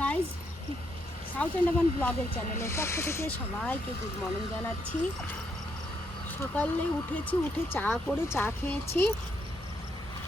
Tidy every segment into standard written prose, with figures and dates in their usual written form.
Guys, south Andaman ব্লগের চ্যানেলের পক্ষ থেকে সবাইকে গুড মর্নিং জানাচ্ছি। সকালে উঠেছি, উঠে চা খেয়েছি,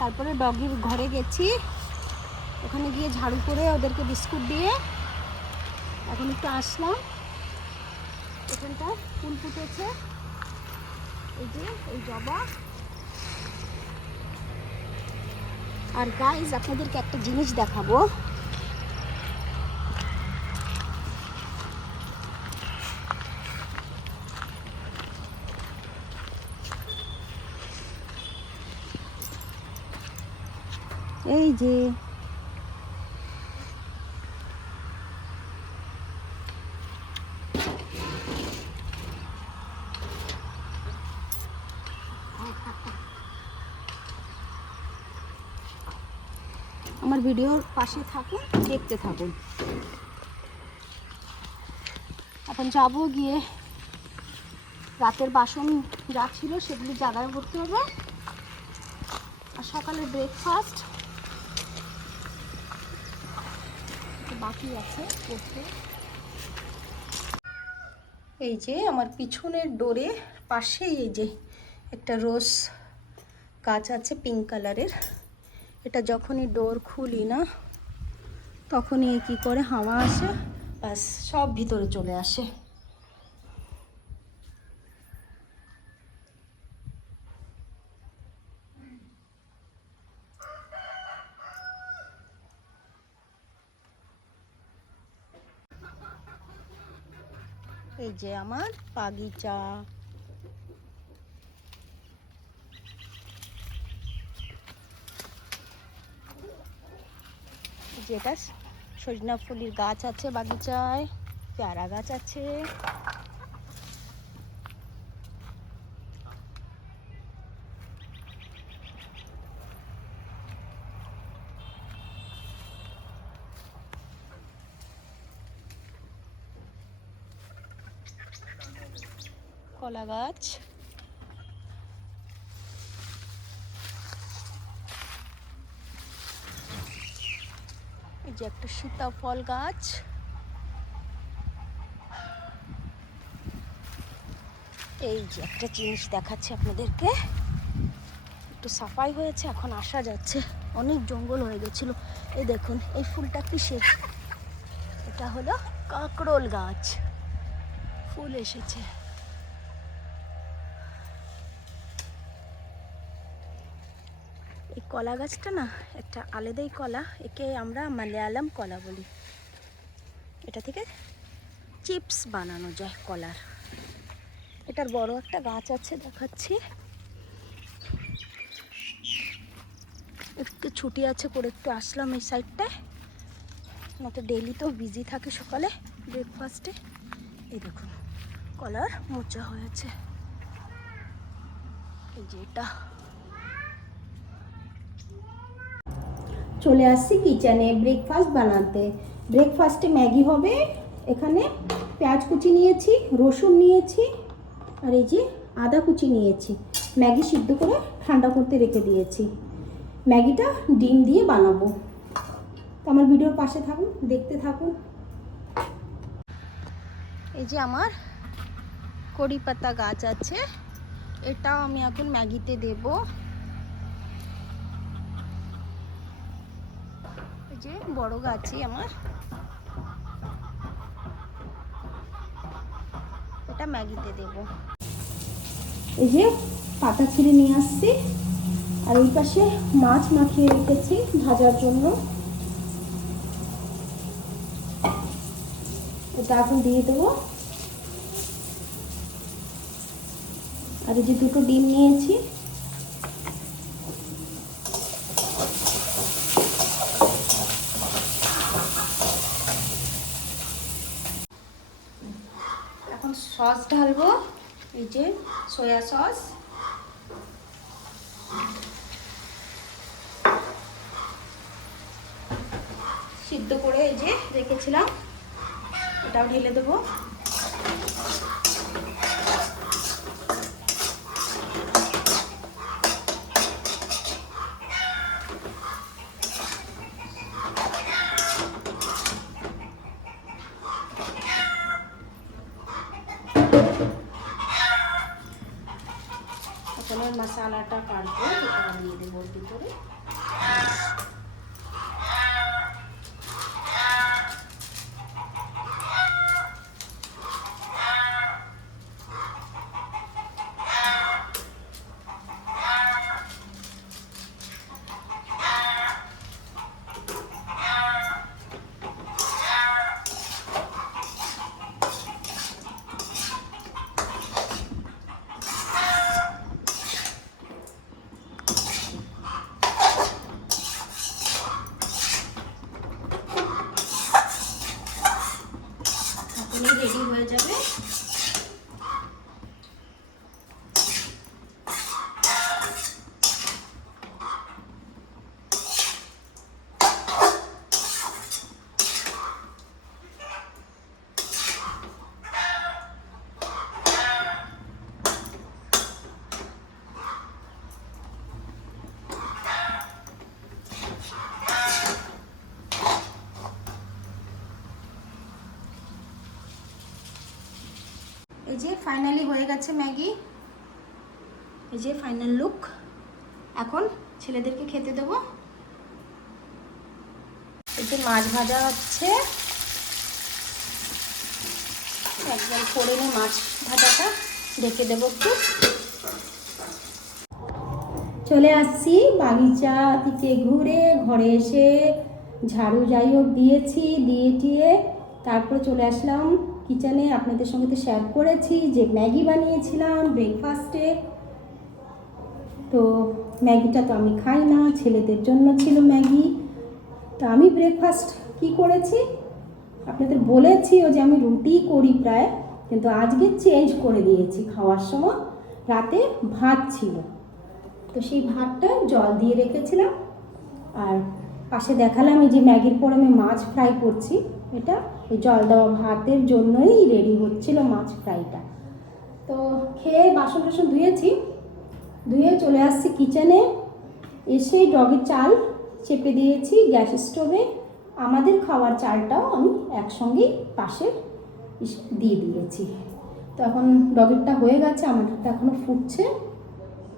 তারপরে ডগির ঘরে গেছি, ওখানে গিয়ে ঝাড়ু করে ওদেরকে বিস্কুট দিয়ে এখন একটু আসলাম। এখানটা ফুল ফুটেছে, এই যে এই জবা। আর গাইজ, আপনাদেরকে একটা জিনিস দেখাবো। এই যে আমার ভিডিওর পাশে থাকুন, দেখতে থাকুন। এখন যাবো, গিয়ে রাতের বাসন যা ছিল সেগুলি জায়গায় করতে হবে। আর সকালের ব্রেকফাস্ট বাকি আছে করতে। এই যে আমার পিছনের ডোরে পাশেই এই যে একটা রোজ গাছ আছে পিঙ্ক কালারের। এটা যখনই ডোর খুলি না তখনই কি করে হাওয়া আসে, ব্যাস সব ভিতরে চলে আসে। এই যে আমার বাগিচা। যেটা সজনা ফুলের গাছ আছে বাগিচায়, পেয়ারা গাছ আছে। কলা গাছ, এই যে একটা সীতাফল গাছ। এই যে একটা জিনিস দেখাচ্ছি আপনাদেরকে, একটু সাফাই হয়েছে, এখন আসা যাচ্ছে। অনেক জঙ্গল হয়ে গেছিল। এই দেখুন, এই ফুলটা কিসের? এটা হলো কাঁকরোল গাছ, ফুল এসেছে। এই কলা গাছটা না একটা আলাদাই কলা, একে আমরা মালয়ালম কলা বলি। এটা থেকে চিপস বানানো যায় কলার। এটার বড় একটা গাছ আছে, দেখাচ্ছি। একটু ছুটি আছে করে একটু আসলাম এই সাইডটায়, না তো ডেইলি তো বিজি থাকে সকালে ব্রেকফাস্টে। এই দেখুন কলার মোচা হয়েছে। এই যে এটা। চলে আসছি কিচেনে ব্রেকফাস্ট বানাতে। ব্রেকফাস্টে ম্যাগি হবে। এখানে পেঁয়াজ কুচি নিয়েছি, রসুন নিয়েছি, আর এই যে আদা কুচি নিয়েছি। ম্যাগি সিদ্ধ করে ঠান্ডা করতে রেখে দিয়েছি। ম্যাগিটা ডিম দিয়ে বানাবো। তো আমার ভিডিওর পাশে থাকুন, দেখতে থাকুন। এই যে আমার কড়ি পাতা গাছ আছে, এটাও আমি এখন ম্যাগিতে দেব। এই যে বড় গাছই আমার, এটা ম্যাগিতে দেব। এই যে পাতা ছিঁড়ে নিয়ে আসছি, আর ওই পাশে মাছ মাখিয়ে রেখেছি ভাজার জন্য। এটা এখন দিয়ে দেবো। আর এই যে দুটো ডিম নিয়েছি, এখন সস ঢালবো। এই যে সয়া সস, সিদ্ধ করে এই যে রেখেছিলাম, এটাও ঢেলে দেবো। মশলাটা কাটবো, ওটা দিয়ে দেবো ওর ভিতরে। রেডি হয়ে যাবে। এই যে ফাইনালি হয়ে গেছে ম্যাগি, এই যে ফাইনাল লুক। এখন ছেলেদেরকে খেতে দেবো। এই যে মাছ ভাজা হচ্ছে, একদম করে নিই মাছ ভাজাটা, ঢেকে দেবো একটু। চলে আসছি বাগিচা থেকে ঘুরে, ঘরে এসে ঝাড়ু যাই হোক দিয়েছি, দিয়ে টিয়ে তারপরে চলে আসলাম কিচেনে। আপনাদের সঙ্গে তো শেয়ার করেছি যে ম্যাগি বানিয়েছিলাম ব্রেকফাস্টে। তো ম্যাগিটা তো আমি খাই না, ছেলেদের জন্য ছিল ম্যাগি। তো আমি ব্রেকফাস্ট কি করেছি আপনাদের বলেছিও যে আমি রুটি করি প্রায়, কিন্তু আজকে চেঞ্জ করে দিয়েছি। খাওয়ার সময় রাতে ভাত ছিল, তো সেই ভাতটা জল দিয়ে রেখেছিলাম। আর পাশে দেখালাম এই যে ম্যাগির পর আমি মাছ ফ্রাই করছি, এটা এই জল দেওয়া ভাতের জন্যই রেডি হচ্ছিল মাছ ফ্রাইটা। তো খেয়ে বাসন টাসন ধুয়েছি, ধুয়ে চলে আসছি কিচেনে। এসেই ডগের চাল চেপে দিয়েছি গ্যাস স্টোভে। আমাদের খাওয়ার চালটাও আমি একসঙ্গেই পাশে দিয়ে দিয়েছি। তো এখন ডগেরটা হয়ে গেছে, আমাদেরটা এখনও ফুটছে।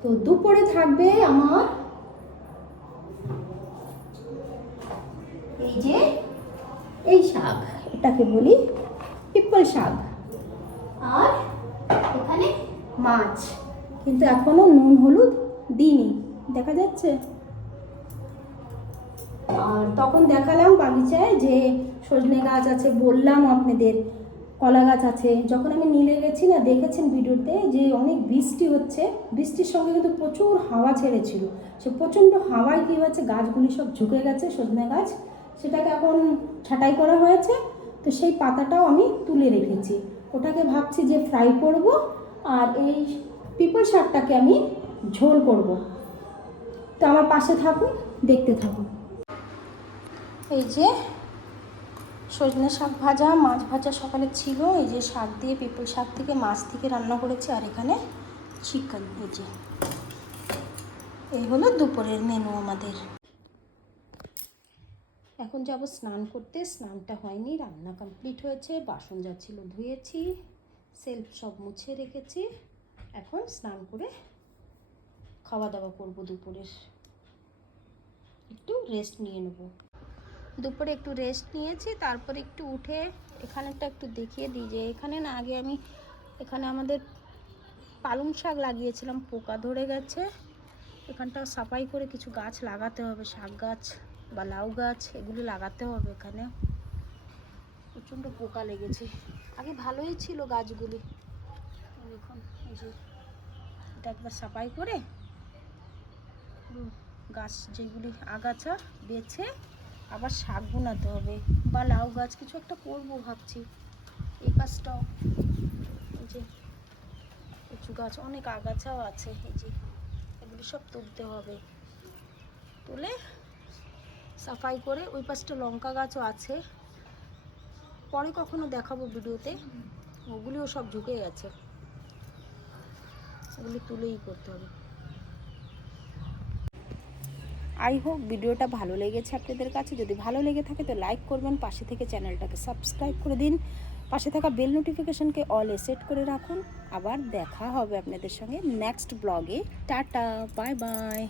তো দুপুরে থাকবে আমার এই যে এই শাক, এটাকে বলি পিপল শাক, আর এখানে মাছ, কিন্তু এখনো নুন হলুদ দিইনি, দেখা যাচ্ছে। আর তখন দেখালাম বাগিচায় যে সজনে গাছ আছে, বললাম আপনাদের কলা গাছ আছে। যখন আমি নীলে গেছি না, দেখেছেন ভিডিওতে যে অনেক বৃষ্টি হচ্ছে, বৃষ্টির সঙ্গে কিন্তু প্রচুর হাওয়া ছেড়েছিল। সে প্রচণ্ড হাওয়ায় কী হয়েছে, গাছগুলি সব ঝুঁকে গেছে, সজনে গাছ, সেটাকে এখন ছাঁটাই করা হয়েছে। তো সেই পাতাটাও আমি তুলে রেখেছি, ওটাকে ভাবছি যে ফ্রাই করব, আর এই পিপল শাকটাকে আমি ঝোল করব। তো আমার পাশে থাকুন, দেখতে থাকুন। এই যে সজনে শাক ভাজা, মাছ ভাজা সকালে ছিল, এই যে শাক দিয়ে পিপল শাক থেকে মাছ থেকে রান্না করেছি, আর এখানে চিকেন। এই যে এই হলো দুপুরের মেনু আমাদের। এখন যাব স্নান করতে, স্নানটা হয়নি, রান্না কমপ্লিট হয়েছে, বাসন যা ছিল ধুয়েছি, সেলফ সব মুছে রেখেছি। এখন স্নান করে খাওয়া দাওয়া করবো, দুপুরের একটু রেস্ট নিয়ে নেব। দুপুরে একটু রেস্ট নিয়েছি, তারপরে একটু উঠে এখানেটা একটু দেখিয়ে দিই যে এখানে না আগে আমি এখানে আমাদের পালং শাক লাগিয়েছিলাম, পোকা ধরে গেছে। এখানটাও সাফাই করে কিছু গাছ লাগাতে হবে, শাক গাছ বা লাউ গাছ, এগুলো লাগাতে হবে। এখানে প্রচণ্ড পোকা লেগেছে, আগে ভালোই ছিল গাছগুলি। এখন এই যে এটা একবার সাফাই করে গাছ যেগুলি আগাছা বেছে আবার শাক বোনাতে হবে, বা লাউ গাছ কিছু একটা করবো ভাবছি। এই পাশটাও এই যে কিছু গাছ, অনেক আগাছাও আছে, এই যে এগুলি সব তুলতে হবে, তুলে সাফাই করে। ওই পাশটা লঙ্কা গাছও আছে, পরে কখনো দেখাবো ভিডিওতে। ওগুলিও সব ঝুঁকে গেছে, ওগুলি তুলেই করতে হবে। আই হোপ ভিডিওটা ভালো লেগেছে আপনাদের কাছে। যদি ভালো লেগে থাকে তো লাইক করবেন, পাশে থেকে চ্যানেলটাকে সাবস্ক্রাইব করে দিন। পাশে থাকা বেল নোটিফিকেশনকে অলে সেট করে রাখুন। আবার দেখা হবে আপনাদের সঙ্গে নেক্সট ব্লগে। Tata, bye bye.